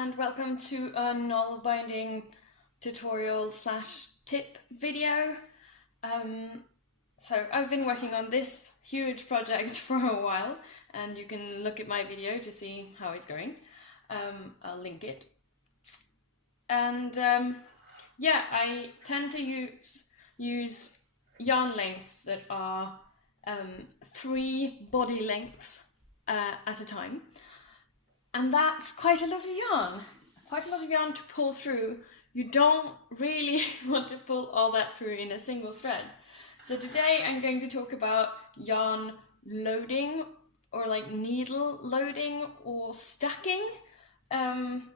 and welcome to a Nalbinding tutorial / tip video. So I've been working on this huge project for a while, and you can look at my video to see how it's going. I'll link it. And yeah, I tend to use yarn lengths that are 3 body lengths at a time. And that's quite a lot of yarn to pull through. You don't really want to pull all that through in a single thread. So today I'm going to talk about yarn loading, or like needle loading or stacking. I'm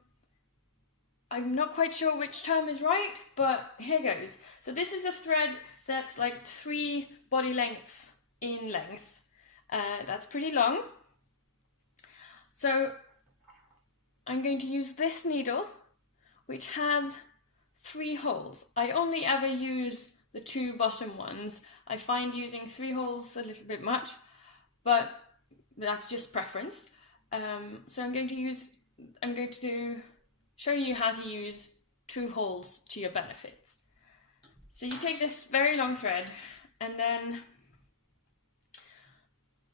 not quite sure which term is right, but here goes. So this is a thread that's like 3 body lengths in length. That's pretty long. So I'm going to use this needle, which has 3 holes. I only ever use the 2 bottom ones. I find using 3 holes a little bit much, but that's just preference. So I'm going to show you how to use 2 holes to your benefit. So you take this very long thread, and then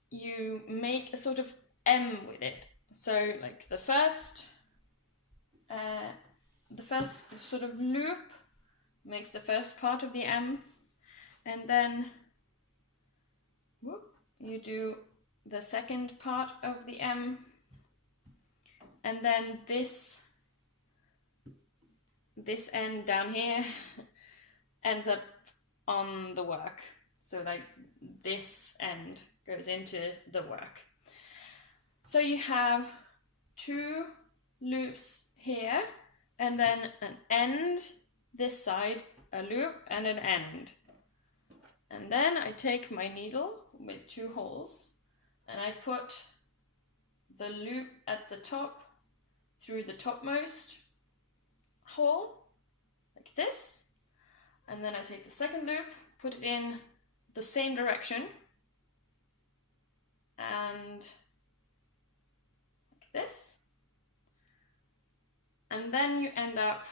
you make a sort of M with it. So like the first sort of loop makes the first part of the M, and then you do the second part of the M, and then this end down here ends up on the work. So like this end goes into the work. So you have 2 loops here, and then an end this side, a loop and an end. And then I take my needle with 2 holes, and I put the loop at the top through the topmost hole, like this. And then I take the second loop, put it in the same direction, and this, and then you end up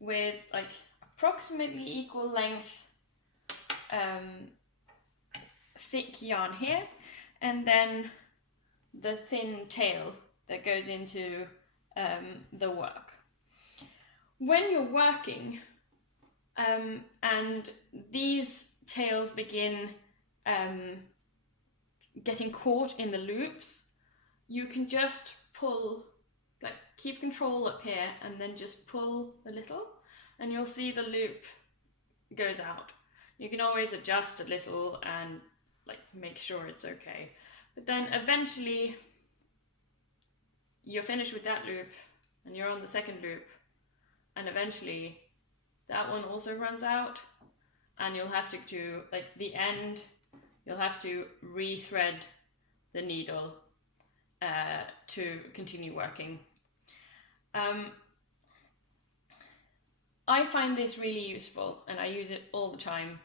with like approximately equal length thick yarn here, and then the thin tail that goes into the work. When you're working and these tails begin getting caught in the loops, you can just pull, like keep control up here and then just pull a little, and you'll see the loop goes out. You can always adjust a little and like make sure it's okay. But then eventually you're finished with that loop and you're on the second loop, and eventually that one also runs out, and you'll have to do like the end, you'll have to re-thread the needle to continue working. I find this really useful, and I use it all the time.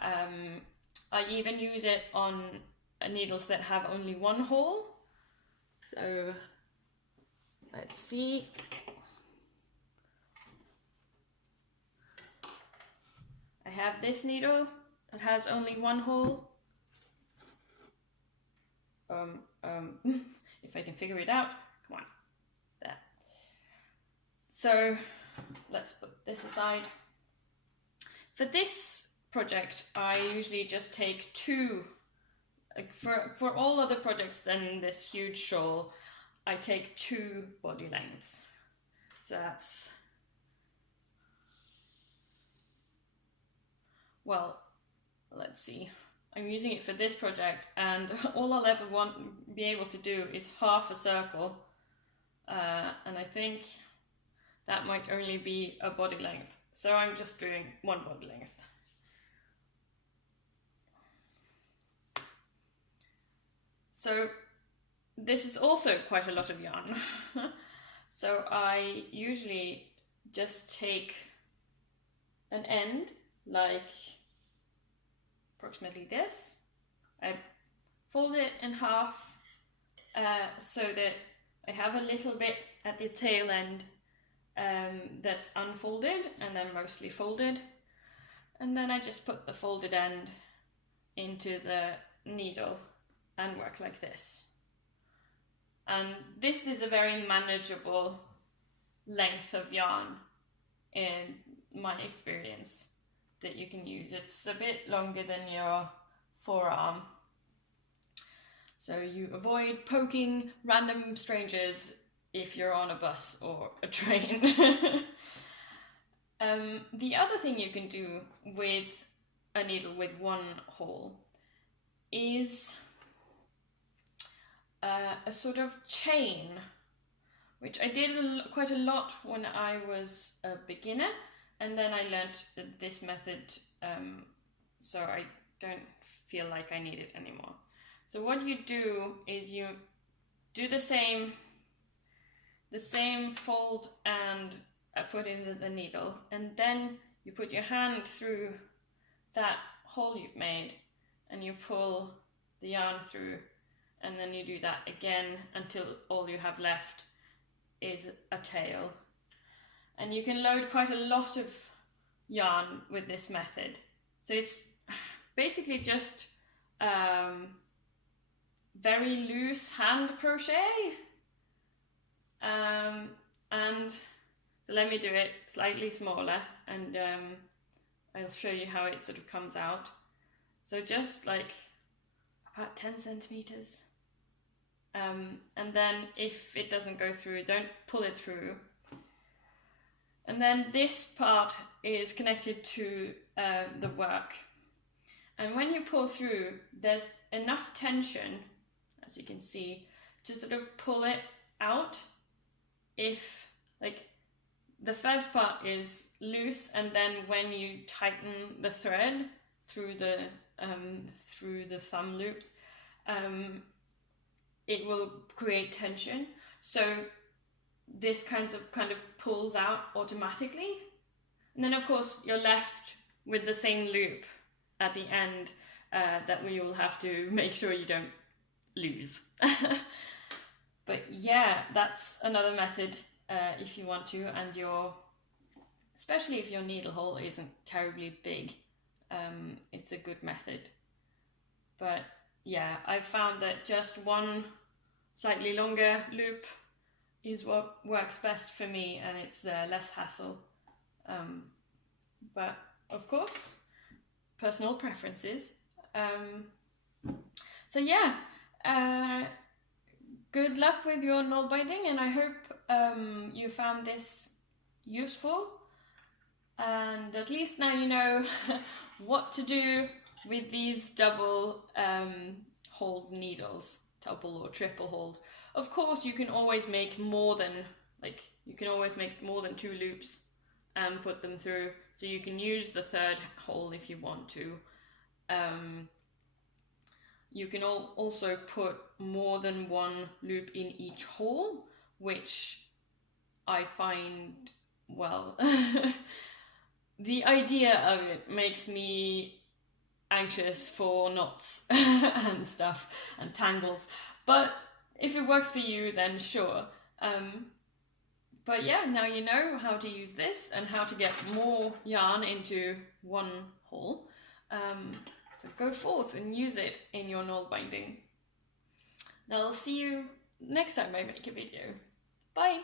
I even use it on needles that have only 1 hole. So let's see. I have this needle that has only 1 hole. If I can figure it out, come on, there. So let's put this aside. For this project, I usually just take 2, like for all other projects than this huge shawl, I take 2 body lengths. So that's, well, let's see. I'm using it for this project, and all I'll ever be able to do is half a circle, and I think that might only be a body length. So I'm just doing 1 body length. So this is also quite a lot of yarn. So I usually just take an end, like approximately this. I fold it in half so that I have a little bit at the tail end that's unfolded and then mostly folded, and then I just put the folded end into the needle and work like this. And this is a very manageable length of yarn in my experience that you can use. It's a bit longer than your forearm, so you avoid poking random strangers if you're on a bus or a train. The other thing you can do with a needle with one hole is a sort of chain, which I did quite a lot when I was a beginner, and then I learned this method, so I don't feel like I need it anymore. So what you do is you do the same fold and put into the needle, and then you put your hand through that hole you've made and you pull the yarn through, and then you do that again until all you have left is a tail. And you can load quite a lot of yarn with this method. So it's basically just very loose hand crochet, and so let me do it slightly smaller, and I'll show you how it sort of comes out. So just like about 10 centimeters, and then if it doesn't go through, don't pull it through. And then this part is connected to the work, and when you pull through, there's enough tension, as you can see, to sort of pull it out. If like the first part is loose, and then when you tighten the thread through the thumb loops, it will create tension. So this kind of pulls out automatically, and then of course you're left with the same loop at the end that we will have to make sure you don't lose. But yeah, that's another method if you want to, and especially if your needle hole isn't terribly big, it's a good method. But yeah, I've found that just one slightly longer loop is what works best for me, and it's less hassle. But of course, personal preferences. So yeah, good luck with your Nalbinding, and I hope you found this useful, and at least now you know what to do with these double hold needles, double or triple hold. Of course, you can always make more than 2 loops and put them through, so you can use the third hole if you want to. You can also put more than 1 loop in each hole, which I find, well, the idea of it makes me anxious for knots and stuff and tangles, but if it works for you, then sure. But yeah, now you know how to use this and how to get more yarn into one hole. So go forth and use it in your Nalbinding. Now I'll see you next time I make a video. Bye!